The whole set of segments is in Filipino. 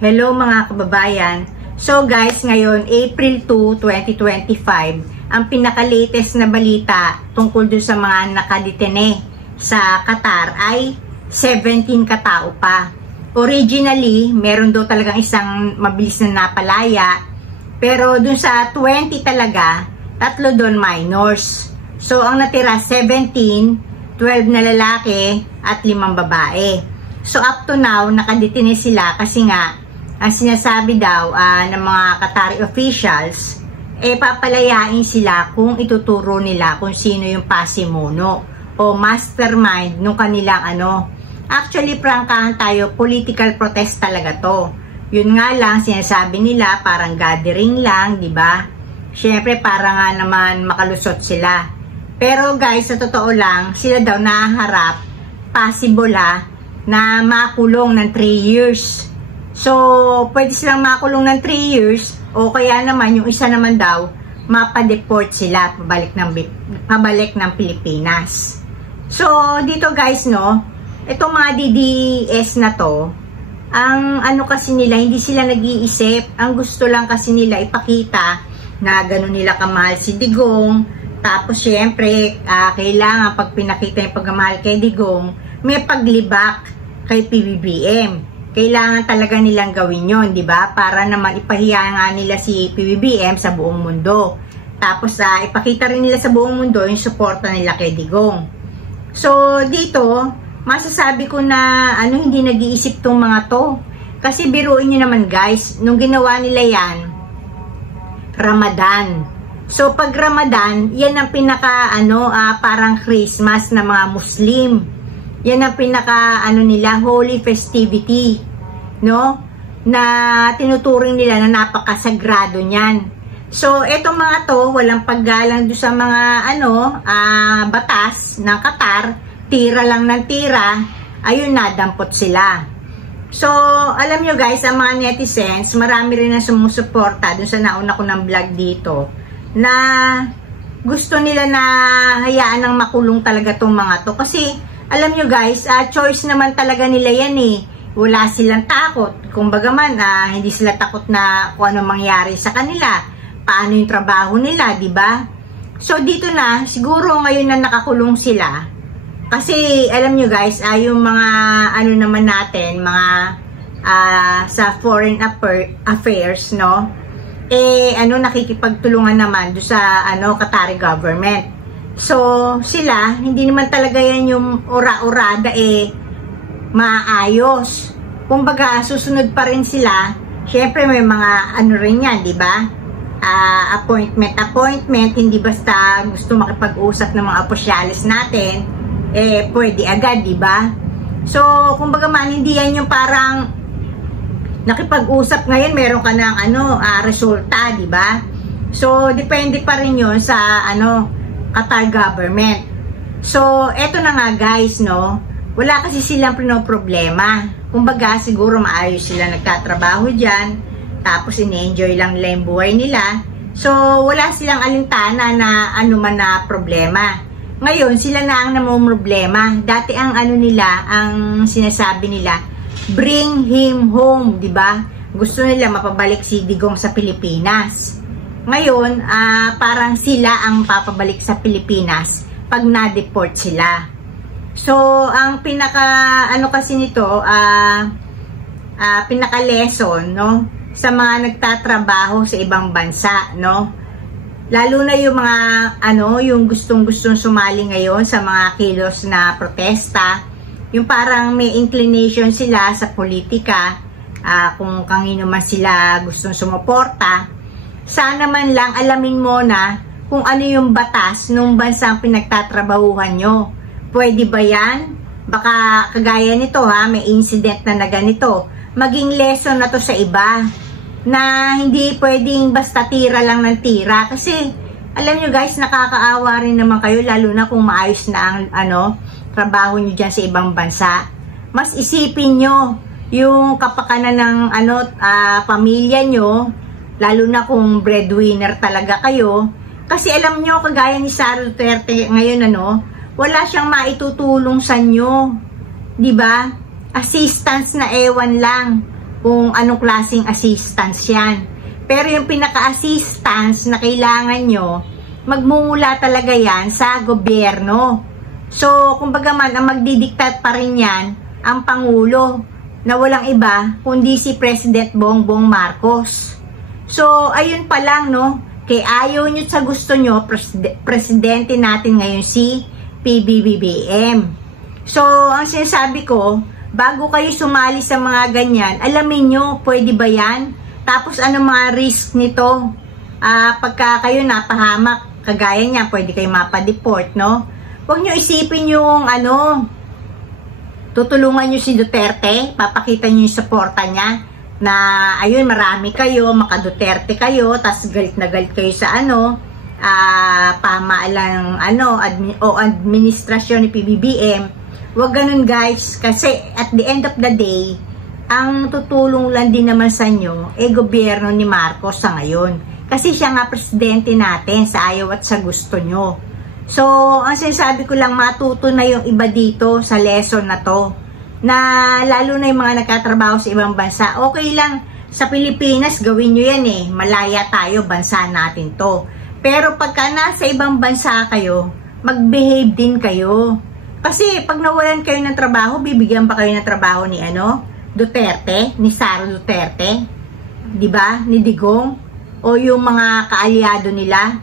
Hello mga kababayan. So guys, ngayon April 2, 2025, ang pinaka-latest na balita tungkol doon sa mga nakadetene sa Qatar ay 17 katao pa. Originally, meron daw talagang isang mabilis na napalaya, pero doon sa 20 talaga, 3 doon minors. So ang natira 17, 12 na lalaki at 5 babae. So up to now, nakadetene sila kasi nga ang sinasabi daw ng mga Qatari officials, papalayain sila kung ituturo nila kung sino yung pasimuno o mastermind nung kanilang Actually, prangkahan tayo, political protest talaga to. Yun nga lang, sinasabi nila parang gathering lang, di ba? Syempre, para nga naman makalusot sila. Pero guys, sa totoo lang, sila daw naharap, possible na makulong ng 3 years. So, pwede silang makulong ng 3 years o kaya naman yung isa naman daw mapadeport sila pabalik ng Pilipinas. So, dito guys, itong mga DDS na to, ang kasi nila, hindi sila nag-iisip. Ang gusto lang kasi nila ipakita na gano'n nila kamahal si Digong. Tapos, syempre, kailangan pag pinakita yung pagmamahal kay Digong, may paglibak kay PBBM. Kailangan talaga nilang gawin yon, di ba? Para naman ipahiya nga nila si PBBM sa buong mundo. Tapos ipakita rin nila sa buong mundo yung suporta nila kay Digong. So dito, masasabi ko na hindi nag-iisip tong mga to. Kasi biruin nyo naman guys, nung ginawa nila yan, Ramadan. So pag Ramadan, yan ang pinaka parang Christmas na mga Muslim. Yan ang pinaka nila, holy festivity, no? Na tinuturing nila na napakasagrado niyan. So etong mga to, walang paggalang do sa mga batas ng Qatar, tira lang ng tira, ayun na, dampot sila. So alam nyo guys, ang mga netizens, marami rin na sumusuporta dun sa nauna ko ng vlog dito, na gusto nila na hayaan ng makulong talaga tong mga to. Kasi alam nyo guys, choice naman talaga nila yan eh. Wala silang takot. Kung bagaman, hindi sila takot na kung ano mangyari sa kanila. Paano yung trabaho nila, di ba? So dito na, siguro ngayon na nakakulong sila. Kasi alam nyo guys, yung mga naman natin, mga sa foreign affairs, nakikipagtulungan naman do sa Qatari government. So, sila, hindi naman talaga yan yung ora-orada maayos. Kumbaga, susunod pa rin sila. Syempre, may mga rin yan, di ba? Appointment, hindi basta gusto makipag-usap ng mga opisyalis natin, pwede agad, di ba? So, kumbaga man, hindi yan yung parang nakipag-usap ngayon, meron ka ng resulta, di ba? So, depende pa rin yun sa Qatar government. So, eto na nga guys, wala kasi silang problema. Kumbaga, siguro maayos sila nagtatrabaho dyan, tapos in-enjoy lang nila yung buhay nila. So, wala silang alintana na man na problema. Ngayon, sila na ang namumroblema. Dati ang nila, ang sinasabi nila, bring him home, di ba? Gusto nila mapabalik si Digong sa Pilipinas. Ngayon, parang sila ang papabalik sa Pilipinas pag na-deport sila. So, ang pinaka kasi nito, pinaka lesson, sa mga nagtatrabaho sa ibang bansa, lalo na yung mga yung gustong-gustong sumali ngayon sa mga kilos na protesta, yung parang may inclination sila sa politika, kung kanino man sila gustong sumuporta. Sana man lang alamin mo na kung ano yung batas nung bansang pinagtatrabahuhan nyo. Pwede ba yan? Baka kagaya nito may incident na ganito. Maging lesson na to sa iba. Na hindi pwedeng basta tira lang ng tira. Kasi alam nyo guys, nakakaawa rin naman kayo, lalo na kung maayos na ang trabaho nyo dyan sa ibang bansa. Mas isipin nyo yung kapakanan ng pamilya nyo, lalo na kung breadwinner talaga kayo. Kasi alam nyo, kagaya ni Sara Duterte ngayon, wala siyang maitutulong sa inyo. Diba? Assistance na ewan lang. kung anong klaseng assistance yan. Pero yung pinaka-assistance na kailangan nyo, magmumula talaga yan sa gobyerno. So, kumbaga man, ang magdidiktat pa rin yan, ang Pangulo, na walang iba, kundi si President Bongbong Marcos. So, ayun pa lang, no? Kaya ayaw nyo sa gusto nyo, presidente natin ngayon si PBBM. So, ang sinasabi ko, bago kayo sumali sa mga ganyan, alamin nyo, pwede ba yan? Tapos, ano mga risk nito? Pagka kayo napahamak, kagaya niya, pwede kayo mapadeport, no? Huwag nyo isipin yung, tutulungan nyo si Duterte, papakita nyo yung suporta niya, na, ayun, marami kayo, maka-Duterte kayo, tas galit na galit kayo sa, pamaalang, administrasyon ni PBBM. Huwag ganun, guys, kasi at the end of the day, ang tutulong lang din naman sa inyo, gobyerno ni Marcos sa ngayon. Kasi siya nga presidente natin sa ayaw at sa gusto nyo. So, ang sinasabi ko lang, matuto na yung iba dito sa lesson na to. Na lalo na yung mga nagkatrabaho sa ibang bansa. Okay lang, sa Pilipinas, gawin nyo yan eh. Malaya tayo, bansa natin to. Pero pagka nasa ibang bansa kayo, mag-behave din kayo. Kasi pag nawalan kayo ng trabaho, bibigyan pa kayo ng trabaho ni Duterte, ni Sara Duterte, di ba? Ni Digong, o yung mga kaalyado nila.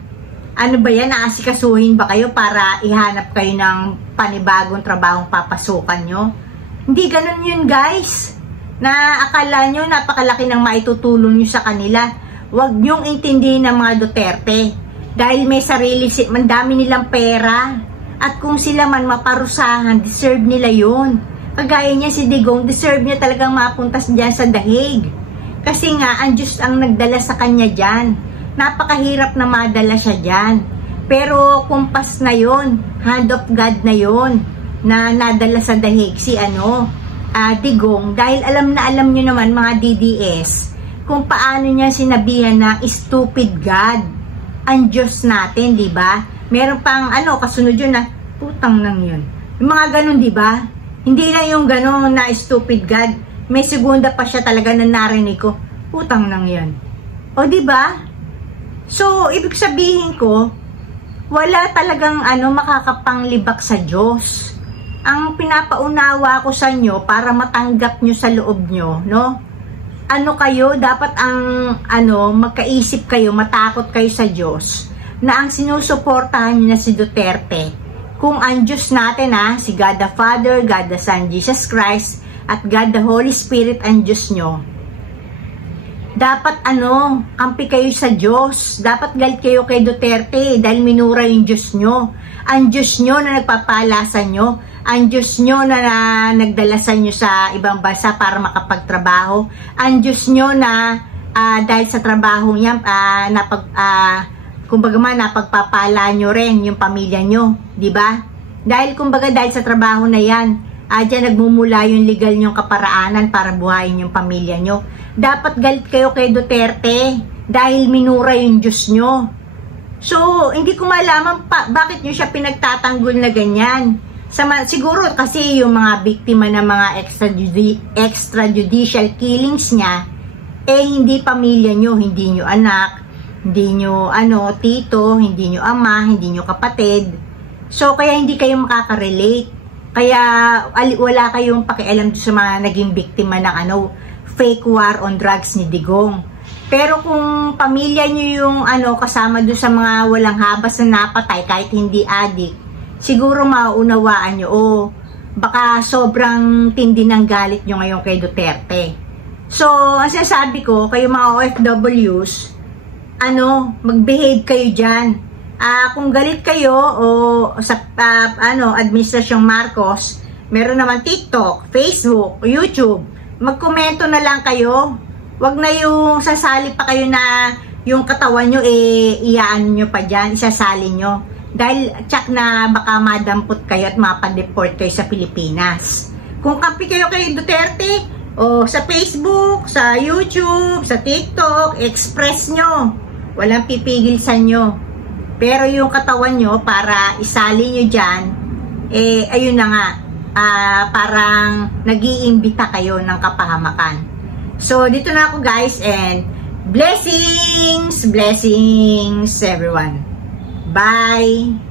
Ano ba yan? Naasikasuhin ba kayo para ihanap kayo ng panibagong trabahong papasukan nyo? Hindi ganun yun, guys. Na akala nyo napakalaki ng maitutulong nyo sa kanila. Huwag nyong intindihin ng mga Duterte. Dahil may sarili, mandami nilang pera. At kung sila man maparusahan, deserve nila yun. Kagaya niya si Digong, deserve niya talagang mapuntas dyan sa dahig. Kasi nga, ang Diyos ang nagdala sa kanya dyan. Napakahirap na madala siya dyan. Pero kumpas na yon, hand of God na yon, na nadala sa dahig si Digong. Dahil alam na alam nyo naman mga DDS, kung paano niya sinabihan na stupid God ang Diyos natin, di ba? Meron pang kasunod yun na, putang nang yun. Yung mga ganun, di ba? Hindi na yung gano'n na stupid God. May segunda pa siya talaga na narinig ko. Putang nang yan. O diba? So, ibig sabihin ko, wala talagang makakapanglibak sa Diyos. Ang pinapaunawa ko sa inyo para matanggap nyo sa loob nyo, no? Kayo, dapat magkaisip kayo, matakot kayo sa Diyos, na ang sinusuportahan nyo na si Duterte, kung ang Diyos natin si God the Father, God the Son, Jesus Christ, at God the Holy Spirit ang Diyos nyo, dapat kampi kayo sa Diyos. Dapat galit kayo kay Duterte dahil minura yung Diyos nyo. Ang Diyos nyo na nagpapala sa nyo. Ang Diyos nyo na nagdala sa nyo sa ibang bansa para makapagtrabaho. Ang Diyos nyo na dahil sa trabaho niya, kumbaga man, napagpapala nyo rin yung pamilya nyo, di ba? Dahil kumbaga dahil sa trabaho na yan, dyan nagmumula yung legal nyong kaparaanan para buhayin yung pamilya nyo. Dapat galit kayo kay Duterte dahil minura yung Diyos nyo. So, hindi ko malaman bakit nyo siya pinagtatanggol na ganyan. Siguro kasi yung mga biktima ng mga extrajudicial killings niya, hindi pamilya nyo, hindi nyo anak, hindi nyo tito, hindi nyo ama, hindi nyo kapatid. So kaya hindi kayo makaka-relate. Kaya wala kayong pakialam sa mga naging biktima ng fake war on drugs ni Digong. Pero kung pamilya nyo yung kasama doon sa mga walang habas na napatay kahit hindi addict, siguro mauunawaan nyo, baka sobrang tindi ng galit nyo ngayon kay Duterte. So ang sinasabi ko, kayo mga OFWs, mag-behave kayo dyan. Kung galit kayo sa administrasyong Marcos, meron naman TikTok, Facebook, YouTube, magkomento na lang kayo. Wag na yung sasali pa kayo na yung katawan nyo iyaan nyo pa dyan, isasali nyo. Dahil tsak na baka madampot kayo at mapadeport kayo sa Pilipinas. Kung kampi kayo kay Duterte, sa Facebook, sa YouTube, sa TikTok, express nyo. Walang pipigil sa nyo. Pero yung katawan nyo, para isali nyo dyan, ayun na nga, parang nag-iimbita kayo ng kapahamakan. So, dito na ako guys, and blessings everyone. Bye!